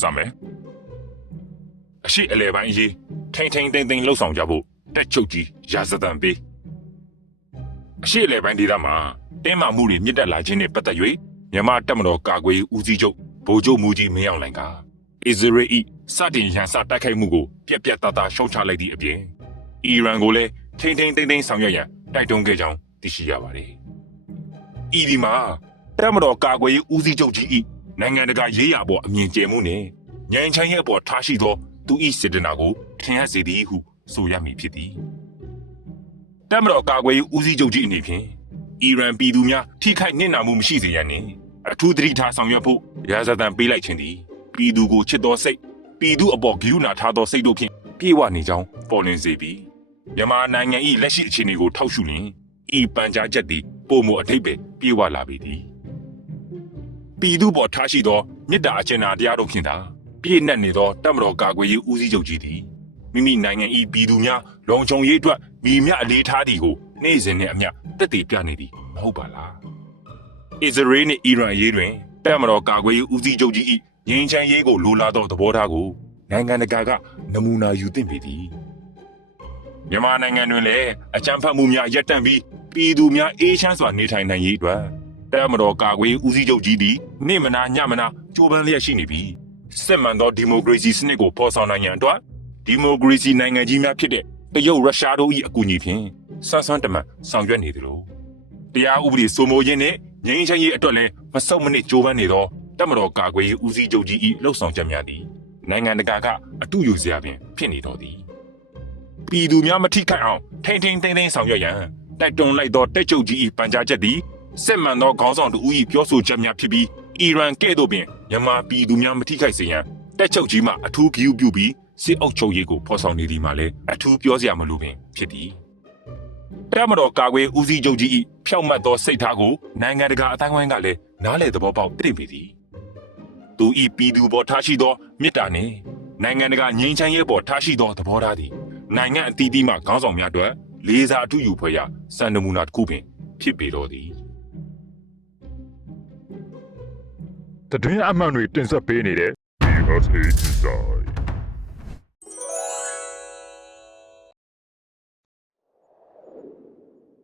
စမယ်အရှိအလဲပိုင်းအရေးထိန်ထိန်သိမ့်သိမ့်လှုပ်ဆောင်ကြဖို့တက်ချုပ်ကြီးရာဇသံပေးအရှိအလဲပိုင်းဒေသမှာတင်းမာမှုတွေမြင့်တက်လာခြင်းနဲ့ပတ်သက်၍မြန်မာတပ်မတော်ကာကွယ်ရေးဦးစီးချုပ်ဗိုလ်ချုပ်မူကြီးမင်းအောင်လှိုင်ကအစ္စရေး၏စတင်ရန်စတိုက်ခိုက်မှုကိုပြက်ပြက်သားသားရှုံချလိုက်သည့်အပြင်အီရန်ကိုလည်းထိန်ထိန်သိမ့်သိမ့်ဆောင်ရွက်ရန်တိုက်တွန်းခဲ့ကြောင်းသိရှိရပါတယ်။ဤဒီမှာတပ်မတော်ကာကွယ်ရေးဦးစီးချုပ်ကြီး၏ နိုင်ငံတကာရေးရာပေါ်အမြင်ကျယ်မှုနဲ့ညံချမ်းရဲ့အပေါ်ထားရှိသောသူ၏စေတနာကိုထင်ဟပ်စေသည်ဟုဆိုရမည်ဖြစ်သည်။တပ်မတော်ကာကွယ်ရေးဦးစီးချုပ်ကြီးအနေဖြင့်အီရန်ပြည်သူများထိခိုက်နစ်နာမှုမရှိစေရန်နှင့်အထူးသတိထားဆောင်ရွက်ဖို့ရာဇသံပေးလိုက်ခြင်းသည်ပြည်သူကိုချစ်သောစိတ်ပြည်သူအပေါ်ဂရုဏာထားသောစိတ်တို့ဖြင့်ပြေဝနေကြောင်းပေါ်လွင်စေပြီးမြန်မာနိုင်ငံ၏လက်ရှိအခြေအနေကိုထောက်ရှုလျင်ဤပန်ကြားချက်သည်ပုံမအထိပ္ပယ်ပြေဝလာပေသည် ပြည်သူပေါ်ထားရှိသောမေတ္တာအကျဉ်းနာတရားတို့ဖြင့်သာပြည့်နှက်နေသောတပ်မတော်ကာကွယ်ရေးဦးစီးချုပ်ကြီးသည်မိမိနိုင်ငံ၏ပြည်သူများလုံခြုံရေးအတွက်မိမြအလေးထားသည်ကိုနေ့စဉ်နှင့်အမျှတက်တည်ပြနေသည်မဟုတ်ပါလားအစ္စရေးနှင့်အီရန်အရေးတွင်တပ်မတော်ကာကွယ်ရေးဦးစီးချုပ်ကြီး၏ငြိမ်းချမ်းရေးကိုလိုလားသောသဘောထားကိုနိုင်ငံတကာကနမူနာယူသင့်ပေသည်မြန်မာနိုင်ငံတွင်လည်းအကြမ်းဖက်မှုများရပ်တန့်ပြီးပြည်သူများအေးချမ်းစွာနေထိုင်နိုင်ရေးအတွက် တပ်မတော်ကာကွယ်ရေးဦးစီးချုပ်ကြီးသည်နေ့မနာညမနာကြိုးပမ်းလျက်ရှိနေပြီးစစ်မှန်သောဒီမိုကရေစီစနစ်ကိုဖော်ဆောင်နိုင်ရန်အတွက်ဒီမိုကရေစီနိုင်ငံကြီးများဖြစ်တဲ့တရုတ်ရုရှားတို့၏အကူအညီဖြင့်ဆန်းဆန်းတမန်ဆောင်ရွက်နေသလိုတရားဥပဒေစိုးမိုးခြင်းနဲ့ငြိမ်းချမ်းရေးအတွက်လည်းမဆုတ်မနစ်ကြိုးပမ်းနေသောတပ်မတော်ကာကွယ်ရေးဦးစီးချုပ်ကြီး၏လှုပ်ဆောင်ချက်များသည်နိုင်ငံတကာကအတူယူစရာပင်ဖြစ်နေတော်သည်ပြည်သူများမထိခိုက်အောင်ထိမ့်ထိမ့်သိမ့်သိမ့်ဆောင်ရွက်ရန်တိုက်တွန်းလိုက်သောတက်ချုပ်ကြီး၏ပန်ကြားချက်သည် စစ်မှန်သောခေါင်းဆောင်တူ၏ပြောဆိုချက်များဖြစ်ပြီးအီရန်ကဲ့သို့ပင်မြန်မာပြည်သူများမထိခိုက်စေရန်တက်ချုပ်ကြီးမှအထူးဂရုပြုပြီးစစ်အုပ်ချုပ်ရေးကိုဖော်ဆောင်နေသည်မှာလည်းအထူးပြောစရာမလိုပင်ဖြစ်သည်တပ်မတော်ကာကွယ်ဦးစီးချုပ်ကြီး၏ဖြောက်မှတ်သောစိတ်ထားကိုနိုင်ငံတကာအတိုင်းအဝိုင်းကလည်းနားလည်သဘောပေါက်သိပေသည်သူ၏ပြည်သူပေါ်ထားရှိသောမေတ္တာနှင့်နိုင်ငံတကာငြိမ်းချမ်းရေးပေါ်ထားရှိသောသဘောထားသည်နိုင်ငံအသီးသီးမှခေါင်းဆောင်များအတွက်လေးစားအထူးယူဖွယ်ရာစံနမူနာတစ်ခုပင်ဖြစ်ပေတော်သည် တတွင်းအမှန်တွေတင်ဆက်ပေးနေတဲ့ PSA Design